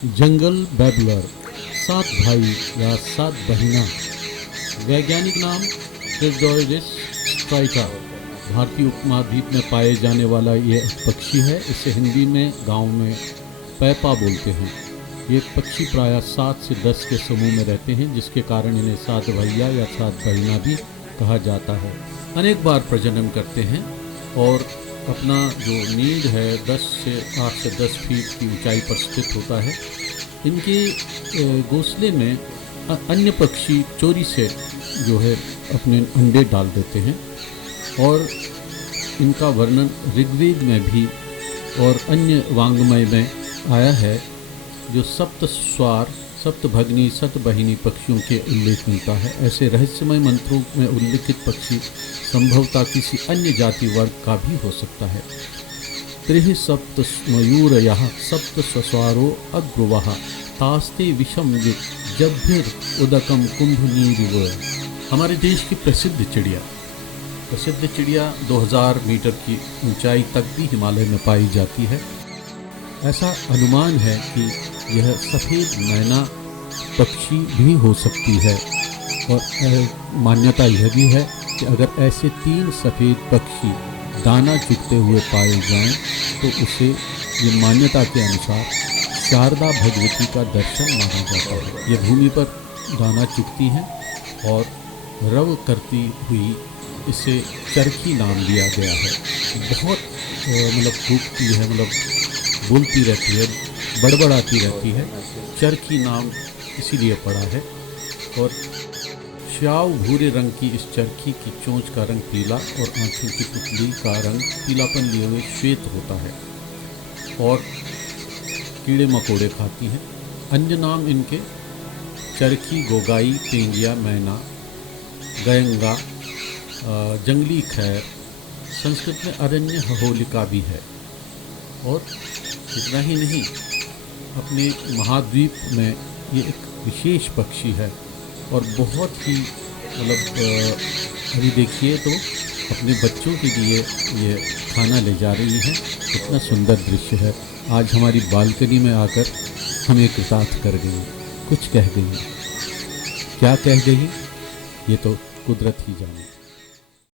जंगल babbler, सात भाई या सात बहिना। वैज्ञानिक नाम फिरदौइस स्ट्राइका। भारतीय उपमहाद्वीप में पाए जाने वाला ये पक्षी है। इसे हिंदी में गांव में पैपा बोलते हैं। ये पक्षी प्रायः 7 से 10 के समूह में रहते हैं, जिसके कारण इन्हें सात भैया या सात बहिना भी कहा जाता है। अनेक बार प्रजनन करते हैं और अपना जो नीड है 8 से 10 फीट की ऊंचाई पर स्थित होता है। इनके घोंसले में अन्य पक्षी चोरी से जो है अपने अंडे डाल देते हैं और इनका वर्णन ऋग्वेद में भी और अन्य वांग्मय में आया है, जो सप्त स्वार, सप्त भगनी, सतबहिनी पक्षियों के उल्लेख मिलता है। ऐसे रहस्यमय मंत्रों में उल्लिखित पक्षी संभवतः किसी अन्य जाति वर्ग का भी हो सकता है। त्रिः सप्त मयूरयः सप्त स्वस्वारो अग्रुवः तास्ते विषम जभ्भिर उदकम कुंभनीरिव। हमारे देश की प्रसिद्ध चिड़िया 2000 मीटर की ऊंचाई तक भी हिमालय में पाई जाती है। ऐसा अनुमान है कि यह सफ़ेद मैना पक्षी भी हो सकती है और मान्यता यह भी है कि अगर ऐसे 3 सफ़ेद पक्षी दाना चुगते हुए पाए जाएं तो उसे ये मान्यता के अनुसार शारदा भगवती का दर्शन माना जाता है। ये भूमि पर दाना चुगती हैं और रव करती हुई इसे चरखी नाम दिया गया है। बहुत कूदती है, बोलती रहती है, बड़बड़ाती रहती है। चरखी नाम इसीलिए पड़ा है। और श्याव भूरे रंग की इस चरखी की चोंच का रंग पीला और आँखों की पुतली का रंग पीलापन लिए हुए श्वेत होता है और कीड़े मकोड़े खाती हैं। अन्य नाम इनके चरखी, गोगाई, पेंगिया, मैना, गयंगा, जंगली खैर, संस्कृत में अरण्य होलिका भी है। और इतना ही नहीं, अपने महाद्वीप में ये एक विशेष पक्षी है और बहुत ही अभी देखिए तो अपने बच्चों के लिए ये खाना ले जा रही है। कितना सुंदर दृश्य है। आज हमारी बालकनी में आकर हमें कृतार्थ कर गई, कुछ कह गई। क्या कह गई ये तो कुदरत ही जाने।